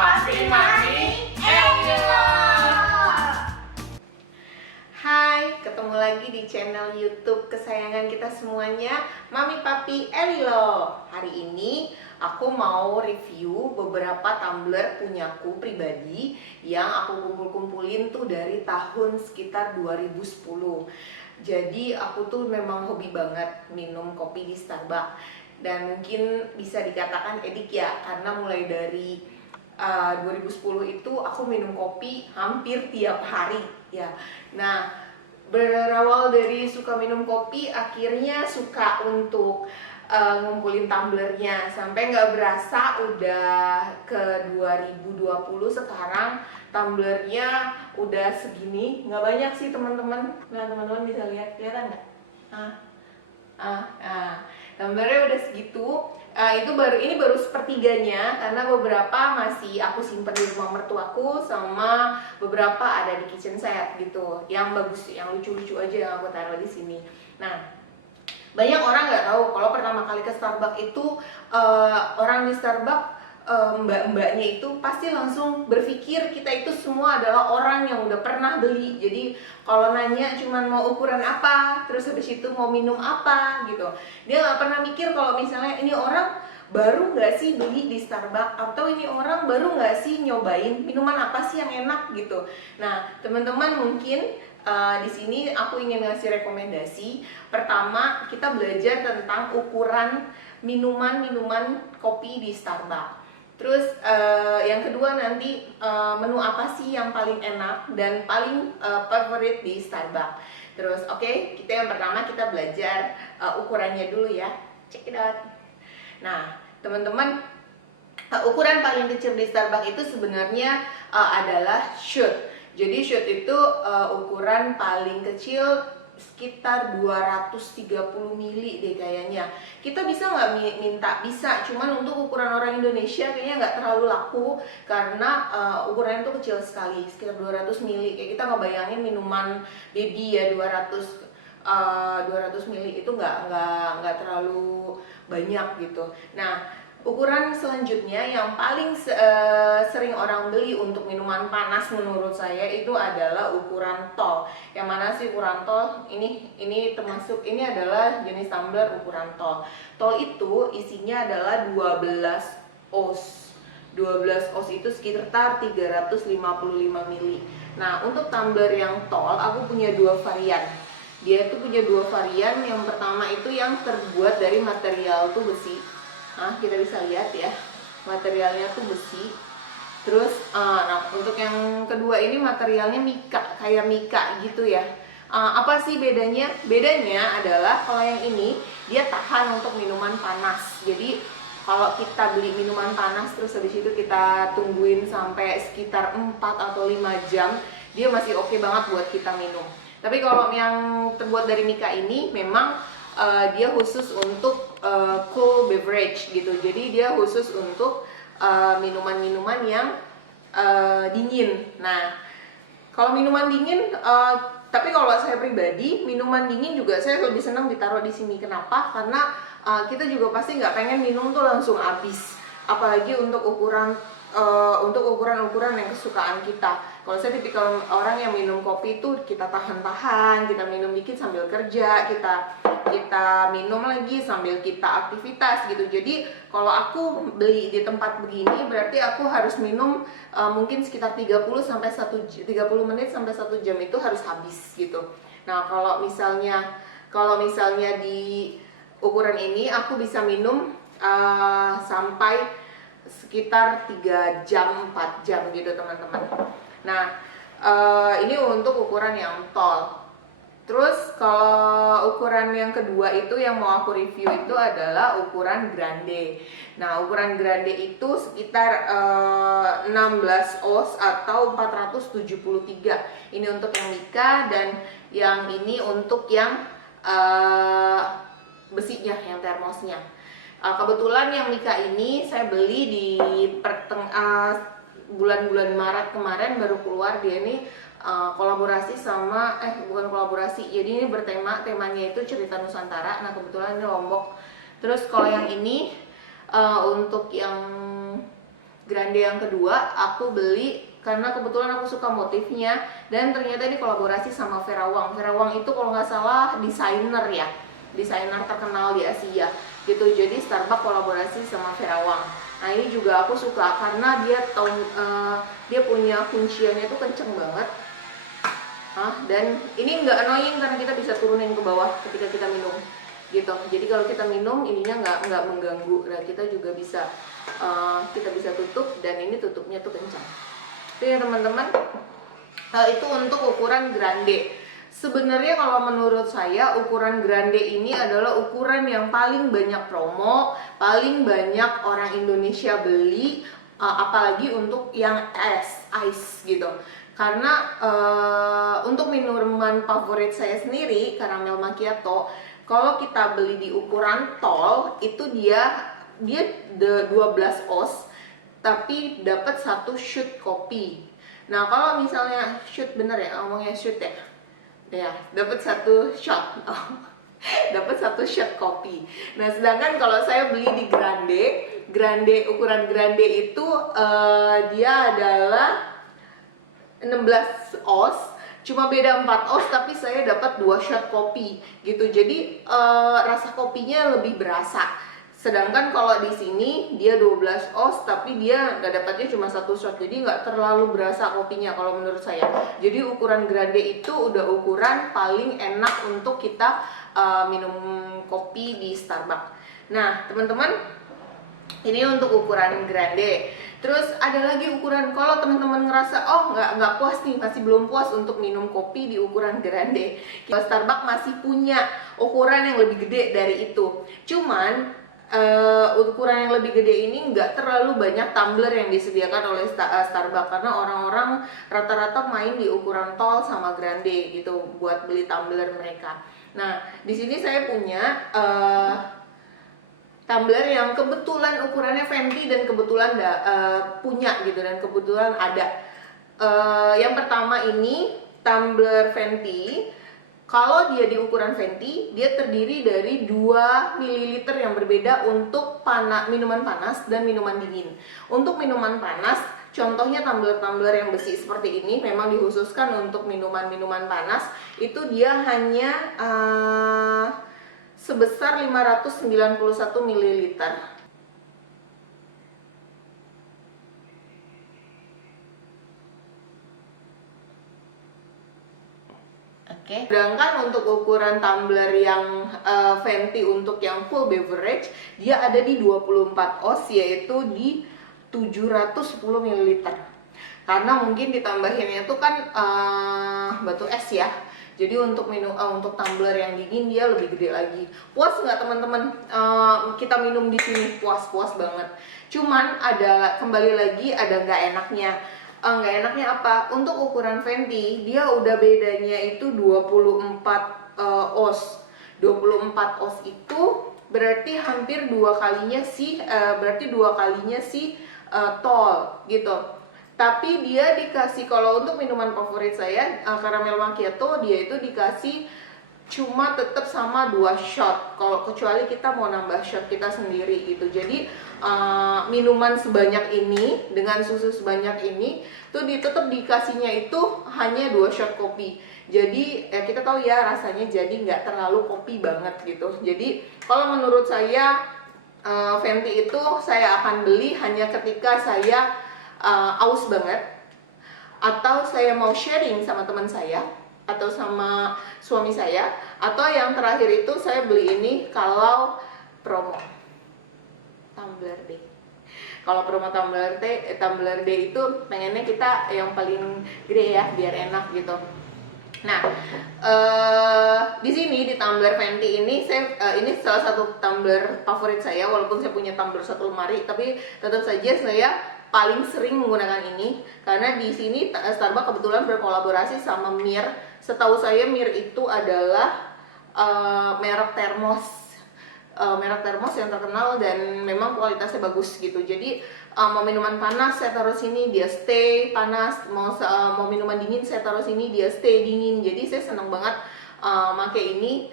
Papi Mami Elila. Hai, ketemu lagi di channel YouTube kesayangan kita semuanya, Mami Papi Elilo. Hari ini aku mau review beberapa tumbler punyaku pribadi yang aku kumpulin tuh dari tahun sekitar 2010. Jadi aku tuh memang hobi banget minum kopi di Starbucks. Dan mungkin bisa dikatakan edik ya, karena mulai dari 2010 itu aku minum kopi hampir tiap hari ya. Nah, berawal dari suka minum kopi, akhirnya suka untuk ngumpulin tumblernya. Sampai nggak berasa udah ke 2020 sekarang tumblernya udah segini. Nggak banyak sih teman-teman. Nah, teman-teman bisa kelihatan nggak? Tumblernya udah segitu. Ini baru sepertiganya, karena beberapa masih aku simpen di rumah mertuaku, sama beberapa ada di kitchen set gitu, yang bagus, yang lucu-lucu aja yang aku taruh di sini. Nah, banyak orang nggak tahu kalau pertama kali ke Starbucks itu orang di Starbucks, mbak-mbaknya itu pasti langsung berpikir kita itu semua adalah orang yang udah pernah beli. Jadi kalau nanya cuman mau ukuran apa, terus habis itu mau minum apa gitu, dia nggak pernah mikir kalau misalnya ini orang baru nggak sih beli di Starbucks, atau ini orang baru nggak sih nyobain minuman apa sih yang enak gitu. Nah, teman-teman mungkin di sini aku ingin ngasih rekomendasi. Pertama, kita belajar tentang ukuran minuman kopi di Starbucks. Terus yang kedua nanti menu apa sih yang paling enak dan paling favorit di Starbucks. Terus kita yang pertama kita belajar ukurannya dulu ya. Check it out. Nah, teman-teman, ukuran paling kecil di Starbucks itu sebenarnya adalah shot. Jadi shot itu ukuran paling kecil sekitar 230 mili deh kayaknya. Kita bisa nggak minta? Bisa, cuman untuk ukuran orang Indonesia kayaknya nggak terlalu laku, karena ukurannya tuh kecil sekali, sekitar 200 mili. Kayak kita ngebayangin minuman baby ya, 200 mili itu nggak terlalu banyak gitu. Nah, ukuran selanjutnya yang paling sering orang beli untuk minuman panas menurut saya itu adalah ukuran tall. Yang mana sih ukuran tall? Ini termasuk, ini adalah jenis tumbler ukuran tall. Tall itu isinya adalah 12 oz. 12 oz itu sekitar 355 mili. Nah, untuk tumbler yang tall aku punya dua varian. Dia tuh punya dua varian. Yang pertama itu yang terbuat dari material tuh besi. Kita bisa lihat ya, materialnya tuh besi. Terus nah, untuk yang kedua ini materialnya mika, kayak mika gitu ya. Apa sih bedanya? Bedanya adalah kalau yang ini dia tahan untuk minuman panas. Jadi kalau kita beli minuman panas terus habis itu kita tungguin sampai sekitar 4 atau 5 jam, dia masih oke banget buat kita minum. Tapi kalau yang terbuat dari mika ini memang dia khusus untuk cool beverage gitu. Jadi dia khusus untuk minuman-minuman yang dingin. Nah, kalau minuman dingin, tapi kalau saya pribadi minuman dingin juga saya lebih senang ditaruh di sini. Kenapa? Karena kita juga pasti nggak pengen minum tuh langsung habis. Apalagi untuk ukuran-ukuran yang kesukaan kita. Kalau saya tipikal orang yang minum kopi itu kita tahan-tahan, kita minum dikit sambil kerja, kita minum lagi sambil kita aktivitas gitu. Jadi kalau aku beli di tempat begini berarti aku harus minum mungkin sekitar 30 menit sampai 1 jam itu harus habis gitu. Nah, kalau misalnya di ukuran ini aku bisa minum sampai sekitar 3 jam 4 jam gitu teman-teman. Nah, ini untuk ukuran yang tall. Terus kalau ukuran yang kedua itu yang mau aku review itu adalah ukuran grande. Nah, ukuran grande itu sekitar 16 oz atau 473. Ini untuk yang mika, dan yang ini untuk yang besinya, yang termosnya. Kebetulan yang mika ini saya beli di bulan-bulan Maret kemarin baru keluar. Dia ini kolaborasi sama bukan kolaborasi, jadi ini temanya itu cerita Nusantara. Nah, kebetulan ini Lombok. Terus kalau yang ini untuk yang grande yang kedua aku beli karena kebetulan aku suka motifnya, dan ternyata ini kolaborasi sama Vera Wang. Vera Wang itu kalau nggak salah desainer ya, desainer terkenal di Asia gitu. Jadi Starbucks kolaborasi sama Vera Wang. Nah ini juga aku suka karena dia dia punya kunciannya itu kenceng banget. Dan ini nggak annoying karena kita bisa turunin ke bawah ketika kita minum gitu. Jadi kalau kita minum ininya nggak mengganggu. Nah kita juga bisa kita bisa tutup, dan ini tutupnya tuh kencang. Itu ya teman-teman. Itu untuk ukuran grande. Sebenarnya kalau menurut saya ukuran grande ini adalah ukuran yang paling banyak promo, paling banyak orang Indonesia beli, apalagi untuk yang ice gitu. Karena untuk minuman favorit saya sendiri, caramel macchiato, kalau kita beli di ukuran tall itu dia 12 oz, tapi dapat 1 shoot kopi. Nah kalau misalnya shoot, bener ya ngomongnya shoot ya, dapat 1 shot, dapat 1 shot kopi. Nah sedangkan kalau saya beli di grande ukuran grande itu dia adalah 16 oz, cuma beda 4 oz, tapi saya dapat 2 shot kopi gitu. Jadi rasa kopinya lebih berasa. Sedangkan kalau di sini dia 12 oz, tapi dia nggak dapatnya cuma 1 shot, jadi nggak terlalu berasa kopinya kalau menurut saya. Jadi ukuran grande itu udah ukuran paling enak untuk kita minum kopi di Starbucks. Nah teman-teman, ini untuk ukuran grande. Terus ada lagi ukuran, kalau teman-teman ngerasa oh nggak puas nih, masih belum puas untuk minum kopi di ukuran grande, Starbucks masih punya ukuran yang lebih gede dari itu. Cuman ukuran yang lebih gede ini nggak terlalu banyak tumbler yang disediakan oleh Starbucks, karena orang-orang rata-rata main di ukuran tall sama grande gitu buat beli tumbler mereka. Nah di sini saya punya tumbler yang kebetulan ukurannya Venti dan kebetulan punya gitu, dan kebetulan ada. Yang pertama ini tumbler Venti. Kalau dia di ukuran Venti, dia terdiri dari 2 ml yang berbeda untuk minuman panas dan minuman dingin. Untuk minuman panas, contohnya tumbler-tumbler yang besi seperti ini memang dikhususkan untuk minuman-minuman panas. Itu dia hanya sebesar 591 ml. Sedangkan untuk ukuran tumbler yang Venti untuk yang full beverage, dia ada di 24 oz, yaitu di 710 ml. Karena mungkin ditambahinnya itu kan batu es ya. Jadi untuk untuk tumbler yang dingin dia lebih gede lagi. Puas nggak teman-teman? Kita minum di sini puas banget. Cuman ada, kembali lagi, ada nggak enaknya. Nggak enaknya apa? Untuk ukuran Venti dia udah bedanya itu 24 oz. 24 oz itu berarti hampir 2 kalinya sih tall gitu. Tapi dia dikasih, kalau untuk minuman favorit saya caramel macchiato, dia itu dikasih cuma tetap sama 2 shot, kalau kecuali kita mau nambah shot kita sendiri gitu. Jadi minuman sebanyak ini dengan susu sebanyak ini tuh tetap dikasihnya itu hanya 2 shot kopi. Jadi kita tahu ya rasanya jadi nggak terlalu kopi banget gitu. Jadi kalau menurut saya Venti itu saya akan beli hanya ketika saya aus banget, atau saya mau sharing sama teman saya atau sama suami saya, atau yang terakhir itu saya beli ini kalau promo tumbler day. Kalau promo tumbler day itu pengennya kita yang paling gede ya, biar enak gitu. Nah, di sini di tumbler Venti ini ini salah satu tumbler favorit saya, walaupun saya punya tumbler 1 lemari, tapi tetap saja saya paling sering menggunakan ini karena di sini Starbucks kebetulan berkolaborasi sama Mir. Setahu saya Mir itu adalah merek termos yang terkenal dan memang kualitasnya bagus gitu. Jadi mau minuman panas saya taruh sini dia stay panas, mau minuman dingin saya taruh sini dia stay dingin. Jadi saya senang banget pakai ini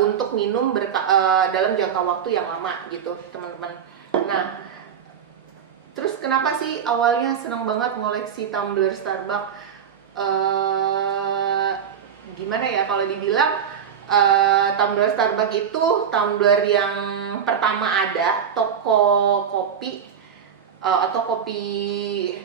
untuk minum dalam jangka waktu yang lama gitu teman-teman. Nah terus kenapa sih awalnya seneng banget ngoleksi tumbler Starbucks? Gimana ya kalau dibilang, tumbler Starbucks itu tumbler yang pertama ada toko kopi atau kopi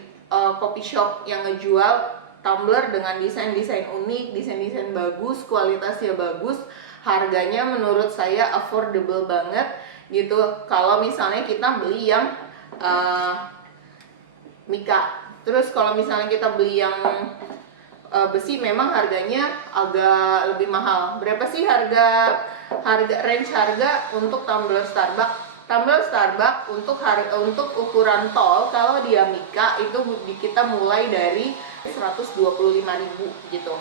shop yang ngejual tumbler dengan desain-desain unik, desain-desain bagus, kualitasnya bagus, harganya menurut saya affordable banget gitu. Kalau misalnya kita beli yang mika, terus kalau misalnya kita beli yang besi memang harganya agak lebih mahal. Berapa sih range harga untuk tumbler Starbucks? Tumbler Starbucks untuk ukuran tall kalau dia mika itu kita mulai dari 125.000 gitu.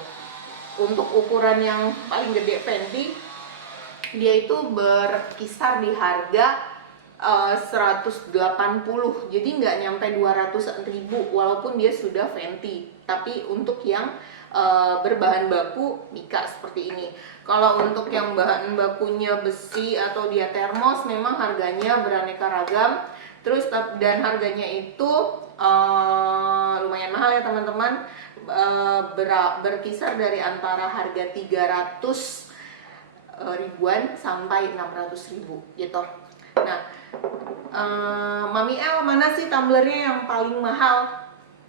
Untuk ukuran yang paling gede venti dia itu berkisar di harga 180, jadi nggak nyampe 200.000 walaupun dia sudah venti, tapi untuk yang berbahan baku mika seperti ini. Kalau untuk yang bahan bakunya besi atau dia termos memang harganya beraneka ragam, terus dan harganya itu lumayan mahal ya teman-teman, berkisar dari antara harga 300 ribuan sampai 600.000 gitu. Nah, Mami El, mana sih tumblernya yang paling mahal?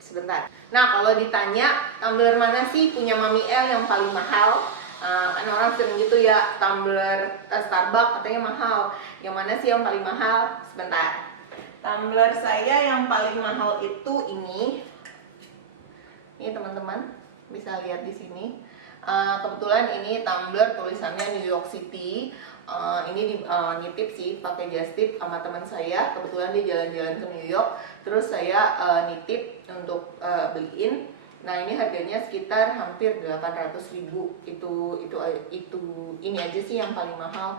Sebentar. Nah, kalau ditanya tumbler mana sih punya Mami El yang paling mahal? Kan orang sering gitu ya, tumbler Starbucks katanya mahal. Yang mana sih yang paling mahal? Sebentar. Tumbler saya yang paling mahal itu ini. Ini teman-teman bisa lihat di sini. Kebetulan ini tumbler tulisannya New York City. Ini nitip sih pakai just tip sama teman saya. Kebetulan dia jalan-jalan ke New York, terus saya nitip untuk beliin. Nah, ini harganya sekitar hampir 800.000. Ini aja sih yang paling mahal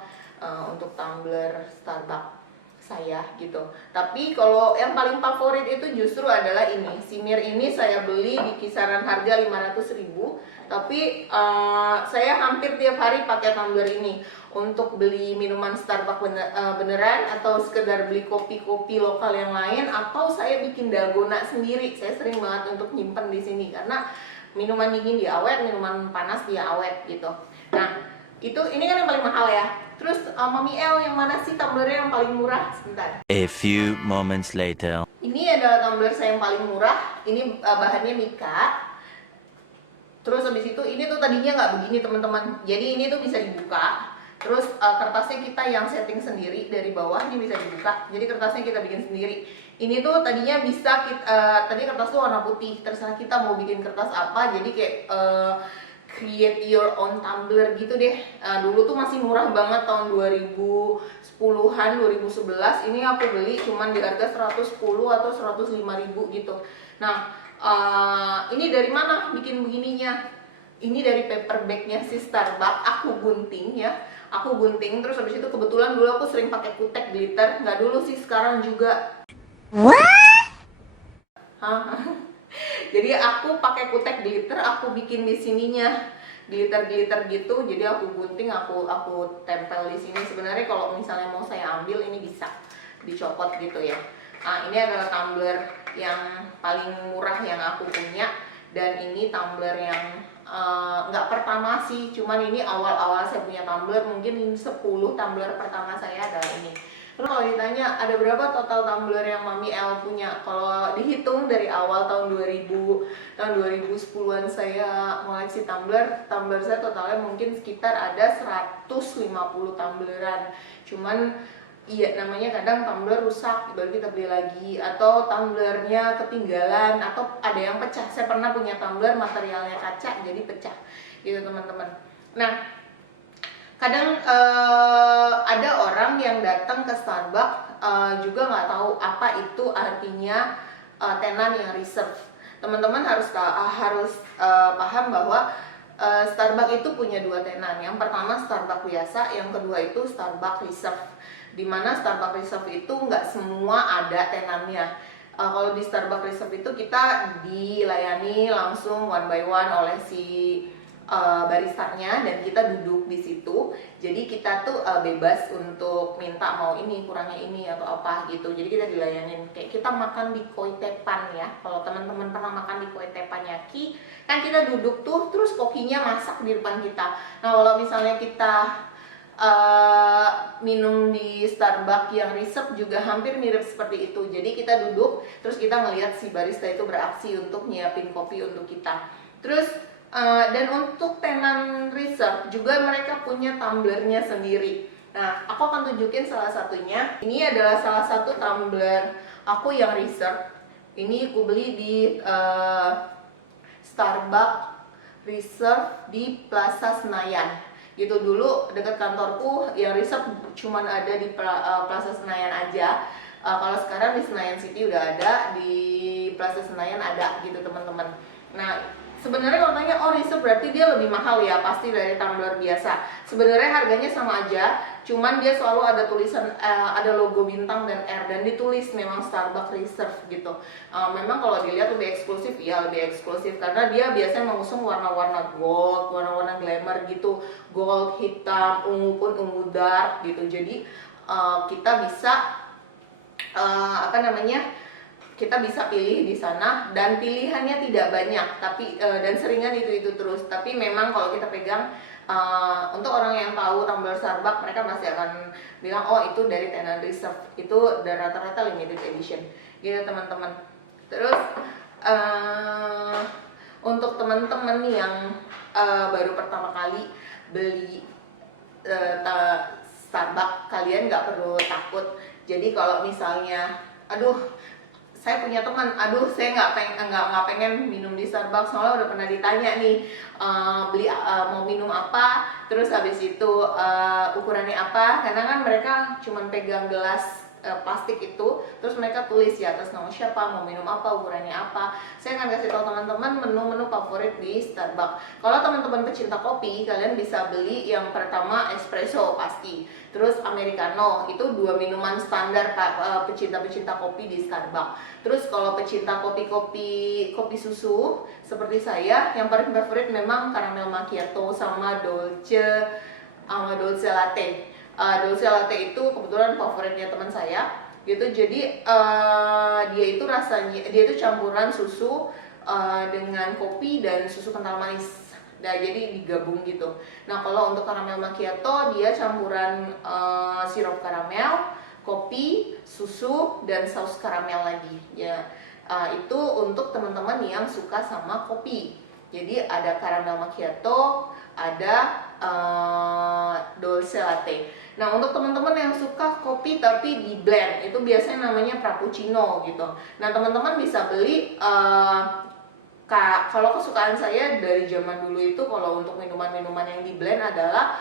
untuk tumbler Starbucks saya gitu. Tapi kalau yang paling favorit itu justru adalah ini. Simir ini saya beli di kisaran harga 500.000, tapi saya hampir tiap hari pakai tumbler ini untuk beli minuman Starbucks beneran, atau sekedar beli kopi-kopi lokal yang lain, atau saya bikin dalgona sendiri. Saya sering banget untuk nyimpen di sini karena minuman dingin dia awet, minuman panas dia awet gitu. Nah, ini kan yang paling mahal ya. Terus Mami El, yang mana sih tumblernya yang paling murah? Sebentar. A few moments later. Ini adalah tumbler saya yang paling murah. Ini bahannya mika. Terus habis itu ini tuh tadinya nggak begini teman-teman. Jadi ini tuh bisa dibuka. Terus kertasnya kita yang setting sendiri dari bawah, ini bisa dibuka. Jadi kertasnya kita bikin sendiri. Ini tuh tadinya bisa tadi kertas tuh warna putih. Terserah kita mau bikin kertas apa. Jadi kayak create your own tumbler gitu deh. Dulu tuh masih murah banget tahun 2010-an, 2011. Ini aku beli cuman di harga 110 atau 105.000 gitu. Nah, ini dari mana bikin begininya? Ini dari paper bagnya si Starbucks. Aku gunting ya. Aku gunting, terus habis itu kebetulan dulu aku sering pakai kutek glitter. Nggak dulu sih, sekarang juga. Jadi aku pakai kutek glitter, aku bikin di sininya glitter gitu. Jadi aku gunting, aku tempel di sini. Sebenarnya kalau misalnya mau saya ambil ini bisa dicopot gitu ya. Ini adalah tumbler yang paling murah yang aku punya, dan ini tumbler yang nggak pertama sih, cuman ini awal-awal saya punya tumbler. Mungkin 10 tumbler pertama saya adalah ini. Terus kalau ditanya ada berapa total tumbler yang Mami El punya, kalau dihitung dari awal tahun 2010-an saya ngoleksi tumbler saya totalnya mungkin sekitar ada 150 tumbleran. Cuman iya, namanya kadang tumbler rusak, baru kita beli lagi, atau tumblernya ketinggalan, atau ada yang pecah. Saya pernah punya tumbler materialnya kaca, jadi pecah gitu teman-teman. Nah, kadang ada orang yang datang ke Starbucks juga nggak tahu apa itu artinya tenan yang reserve. Teman-teman harus paham bahwa Starbucks itu punya 2 tenan. Yang pertama Starbucks biasa, yang kedua itu Starbucks reserve. Dimana Starbucks reserve itu nggak semua ada tenannya. Kalau di Starbucks reserve itu kita dilayani langsung one by one oleh si baristanya dan kita duduk di situ. Jadi kita tuh bebas untuk minta mau ini kurangnya ini atau apa gitu. Jadi kita dilayanin kayak kita makan di koi tepan ya. Kalau teman-teman pernah makan di koi teppanyaki, kan kita duduk tuh terus kokinya masak di depan kita. Nah kalau misalnya kita minum di Starbucks yang reserve juga hampir mirip seperti itu. Jadi kita duduk terus kita melihat si barista itu beraksi untuk nyiapin kopi untuk kita. Terus dan untuk tenan reserve juga mereka punya tumblernya sendiri. Nah aku akan tunjukin salah satunya. Ini adalah salah satu tumbler aku yang reserve. Ini aku beli di Starbucks reserve di Plaza Senayan gitu. Dulu dekat kantorku yang reserve cuman ada di Plaza Senayan aja. Kalau sekarang di Senayan City udah ada, di Plaza Senayan ada gitu teman-teman. Nah sebenarnya kalau tanya oh reserve berarti dia lebih mahal ya, pasti dari tumbler biasa. Sebenarnya harganya sama aja, cuman dia selalu ada tulisan ada logo bintang dan R dan ditulis memang Starbucks reserve gitu. Memang kalau dilihat lebih eksklusif, ya lebih eksklusif karena dia biasanya mengusung warna-warna gold, warna-warna glamour gitu, gold, hitam, ungu pun ungu dark gitu. Jadi kita bisa kita bisa pilih di sana dan pilihannya tidak banyak tapi dan seringan itu terus. Tapi memang kalau kita pegang untuk orang yang tahu tumbler Starbucks, mereka masih akan bilang oh itu dari tenan reserve, itu dan rata-rata limited edition gitu teman-teman. Terus untuk teman-teman yang baru pertama kali beli Starbucks, kalian nggak perlu takut. Jadi kalau misalnya aduh saya punya teman, aduh saya nggak pengen minum di Starbucks, soalnya udah pernah ditanya nih beli mau minum apa, terus habis itu ukurannya apa, karena kan mereka cuman pegang gelas plastik itu, terus mereka tulis ya atas nama siapa, mau minum apa, ukurannya apa. Saya akan kasih tahu teman-teman menu-menu favorit di Starbucks. Kalau teman-teman pecinta kopi, kalian bisa beli yang pertama espresso pasti, terus americano, itu dua minuman standar pecinta-pecinta kopi di Starbucks. Terus kalau pecinta kopi susu seperti saya, yang paling favorit memang caramel macchiato sama dolce latte. Dolce latte itu kebetulan favoritnya teman saya gitu. Jadi dia itu campuran susu dengan kopi dan susu kental manis. Nah, jadi digabung gitu. Nah, kalau untuk caramel macchiato dia campuran sirup karamel, kopi, susu dan saus karamel lagi. Ya, itu untuk teman-teman yang suka sama kopi. Jadi ada caramel macchiato, ada dolce latte. Nah untuk teman-teman yang suka kopi tapi di blend, itu biasanya namanya frappuccino gitu. Nah teman-teman bisa beli kalau kesukaan saya dari zaman dulu itu, kalau untuk minuman-minuman yang di blend adalah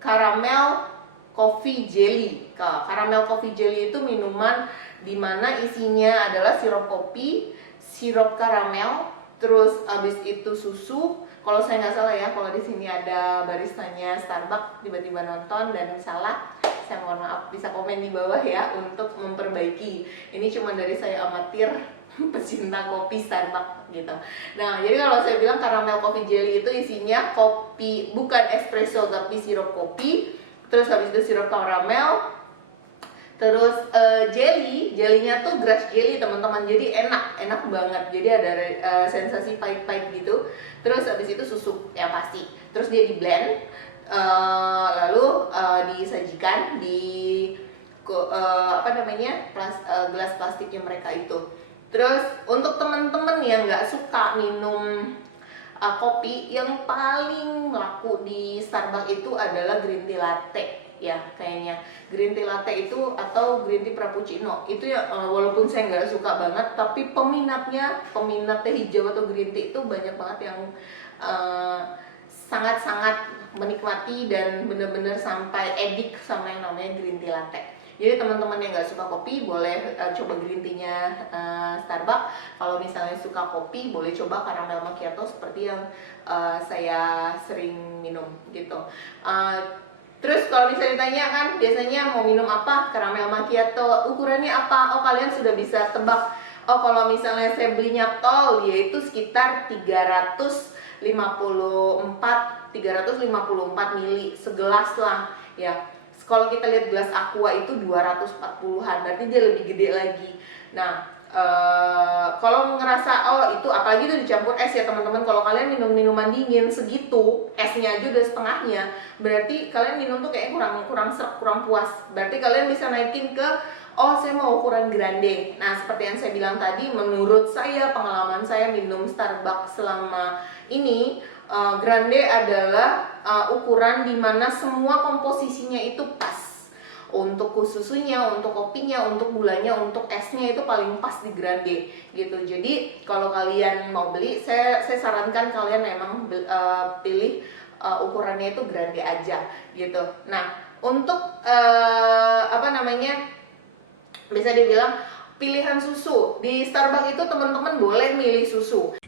caramel coffee jelly. Caramel coffee jelly itu minuman dimana isinya adalah sirup kopi, sirup karamel, terus abis itu susu. Kalau saya nggak salah ya, kalau di sini ada baristanya Starbucks tiba-tiba nonton dan salah, saya mohon maaf, bisa komen di bawah ya untuk memperbaiki. Ini cuma dari saya amatir pecinta kopi Starbucks gitu. Nah jadi kalau saya bilang caramel coffee jelly itu isinya kopi, bukan espresso tapi sirup kopi, terus habis itu sirup karamel, terus jelinya tuh grass jelly teman-teman, jadi enak banget, jadi ada sensasi pahit-pahit gitu. Terus habis itu susu ya pasti, terus dia di blend, lalu disajikan di gelas plastiknya mereka itu. Terus untuk teman-teman yang nggak suka minum kopi, yang paling laku di Starbucks itu adalah green tea latte ya, kayaknya green tea latte itu atau green tea frappuccino itu ya. Walaupun saya nggak suka banget, tapi peminat teh hijau atau green tea itu banyak banget yang sangat-sangat menikmati dan bener-bener sampai edik sama yang namanya green tea latte. Jadi teman-teman yang nggak suka kopi boleh coba green tea-nya Starbucks. Kalau misalnya suka kopi boleh coba caramel macchiato seperti yang saya sering minum gitu. Terus kalau misalnya ditanya kan biasanya mau minum apa, caramel macchiato ukurannya apa? Oh kalian sudah bisa tebak Oh, kalau misalnya saya belinya tol, yaitu sekitar 354 mili segelas lah ya. Kalau kita lihat gelas aqua itu 240-an, berarti dia lebih gede lagi. Nah, kalau ngerasa oh itu apalagi itu dicampur es ya teman-teman, kalau kalian minum minuman dingin segitu esnya aja udah setengahnya, berarti kalian minum tuh kayak kurang puas. Berarti kalian bisa naikin ke oh saya mau ukuran grande. Nah, seperti yang saya bilang tadi, menurut saya, pengalaman saya minum Starbucks selama ini, grande adalah ukuran dimana semua komposisinya itu pas. Untuk susunya, untuk kopinya, untuk gulanya, untuk esnya itu paling pas di grande gitu. Jadi kalau kalian mau beli, saya sarankan kalian memang pilih ukurannya itu grande aja gitu. Nah, untuk apa namanya, bisa dibilang pilihan susu di Starbucks itu teman-teman boleh milih susu.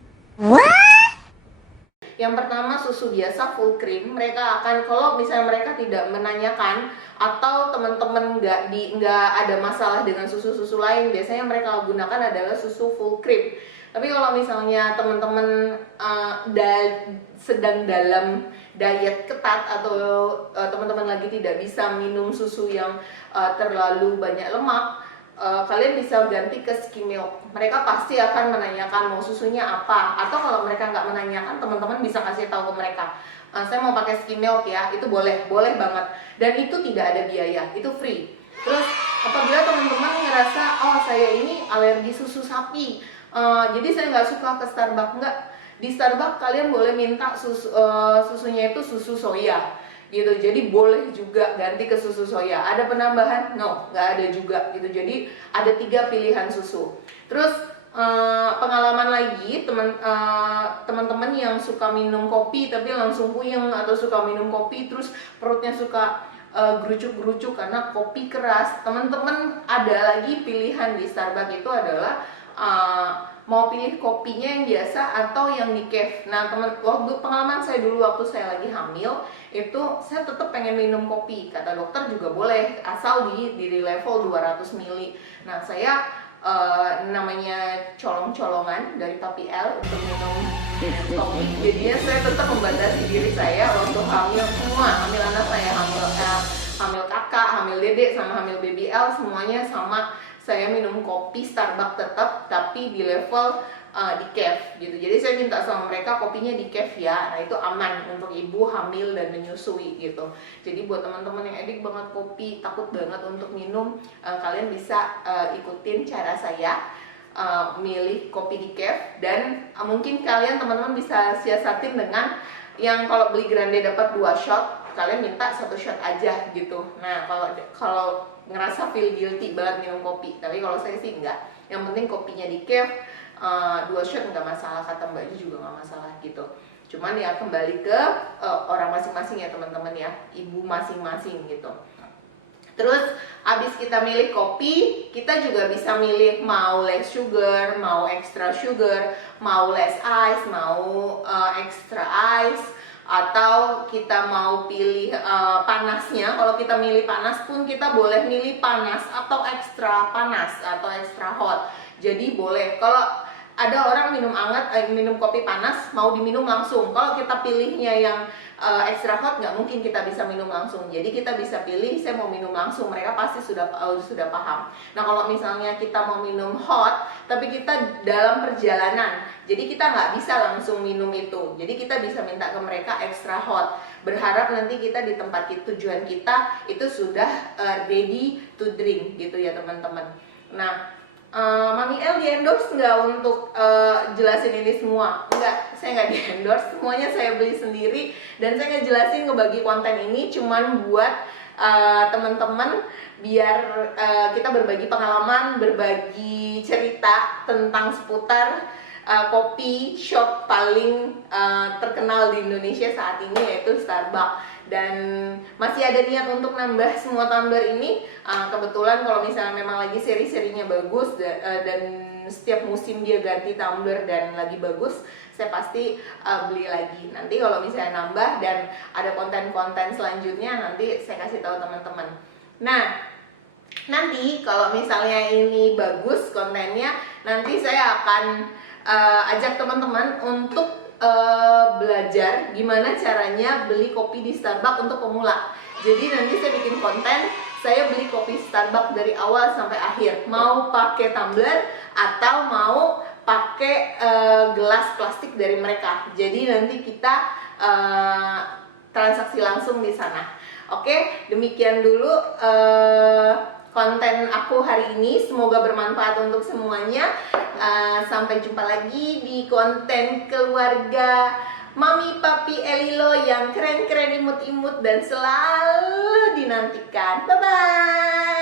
Yang pertama susu biasa full cream. Mereka akan, kalau misalnya mereka tidak menanyakan atau teman-teman nggak ada masalah dengan susu-susu lain, biasanya mereka gunakan adalah susu full cream. Tapi kalau misalnya teman-teman sedang dalam diet ketat atau teman-teman lagi tidak bisa minum susu yang terlalu banyak lemak, kalian bisa ganti ke skim milk. Mereka pasti akan menanyakan mau susunya apa, atau kalau mereka nggak menanyakan, teman-teman bisa kasih tahu ke mereka, saya mau pakai skim milk ya, itu boleh banget, dan itu tidak ada biaya, itu free. Terus apabila teman-teman ngerasa oh saya ini alergi susu sapi, jadi saya nggak suka ke Starbucks, nggak, di Starbucks kalian boleh minta susunya itu susu soya gitu, jadi boleh juga ganti ke susu soya. Ada penambahan? No, nggak ada juga gitu. Jadi ada 3 pilihan susu. Terus pengalaman lagi, teman-teman yang suka minum kopi tapi langsung puyeng, atau suka minum kopi terus perutnya suka gerucuk-gerucuk karena kopi keras, teman-teman ada lagi pilihan di Starbucks itu adalah mau pilih kopinya yang biasa atau yang decaf. Nah, waktu pengalaman saya dulu waktu saya lagi hamil, itu saya tetap pengen minum kopi. Kata dokter juga boleh, asal di level 200 mili. Nah, saya namanya colong-colongan dari Papi L untuk minum kopi. Jadinya saya tetap membatasi diri saya untuk hamil semua, hamil anak saya, hamil kakak, hamil dedek, sama hamil baby L, semuanya sama. Saya minum kopi Starbucks tetap, tapi di level decaf gitu. Jadi saya minta sama mereka kopinya decaf ya. Nah, itu aman untuk ibu hamil dan menyusui gitu. Jadi buat teman-teman yang edik banget kopi, takut banget untuk minum, kalian bisa ikutin cara saya, milih kopi decaf. Dan mungkin kalian teman-teman bisa siasatin dengan yang kalau beli grande dapat 2 shot, kalian minta 1 shot aja gitu. Nah, kalau ngerasa feel guilty banget minum kopi, tapi kalau saya sih enggak. Yang penting kopinya decaf, 2 shot nggak masalah, kata Mbaknya juga nggak masalah gitu. Cuman ya kembali ke orang masing-masing ya teman-teman ya, ibu masing-masing gitu. Terus abis kita milih kopi, kita juga bisa milih mau less sugar, mau extra sugar, mau less ice, mau extra ice, atau kita mau pilih panasnya. Kalau kita milih panas pun kita boleh milih panas atau ekstra panas atau ekstra hot. Jadi boleh. Kalau ada orang minum kopi panas mau diminum langsung. Kalau kita pilihnya yang extra hot, nggak mungkin kita bisa minum langsung. Jadi kita bisa pilih saya mau minum langsung. Mereka pasti sudah paham. Nah, kalau misalnya kita mau minum hot tapi kita dalam perjalanan, jadi kita nggak bisa langsung minum itu. Jadi kita bisa minta ke mereka extra hot. Berharap nanti kita di tempat tujuan kita itu sudah ready to drink gitu ya teman-teman. Nah, Mami L di endorse nggak untuk jelasin ini semua? Enggak, saya nggak di endorse. Semuanya saya beli sendiri dan saya ngejelasin, ngebagi konten ini cuman buat teman-teman, biar kita berbagi pengalaman, berbagi cerita tentang seputar kopi shop paling terkenal di Indonesia saat ini, yaitu Starbucks. Dan masih ada niat untuk nambah semua tumbler ini. Kebetulan kalau misalnya memang lagi seri-serinya bagus dan setiap musim dia ganti tumbler dan lagi bagus, saya pasti beli lagi. Nanti kalau misalnya nambah dan ada konten-konten selanjutnya, nanti saya kasih tahu teman-teman. Nah, Nanti kalau misalnya ini bagus kontennya, nanti saya akan ajak teman-teman untuk belajar gimana caranya beli kopi di Starbucks untuk pemula. Jadi nanti saya bikin konten, saya beli kopi Starbucks dari awal sampai akhir. Mau pakai tumbler atau mau pakai gelas plastik dari mereka. Jadi nanti kita transaksi langsung di sana. Oke, demikian dulu konten aku hari ini. Semoga bermanfaat untuk semuanya. Sampai jumpa lagi di konten keluarga Mami Papi Elilo yang keren-keren, imut-imut dan selalu dinantikan. Bye-bye.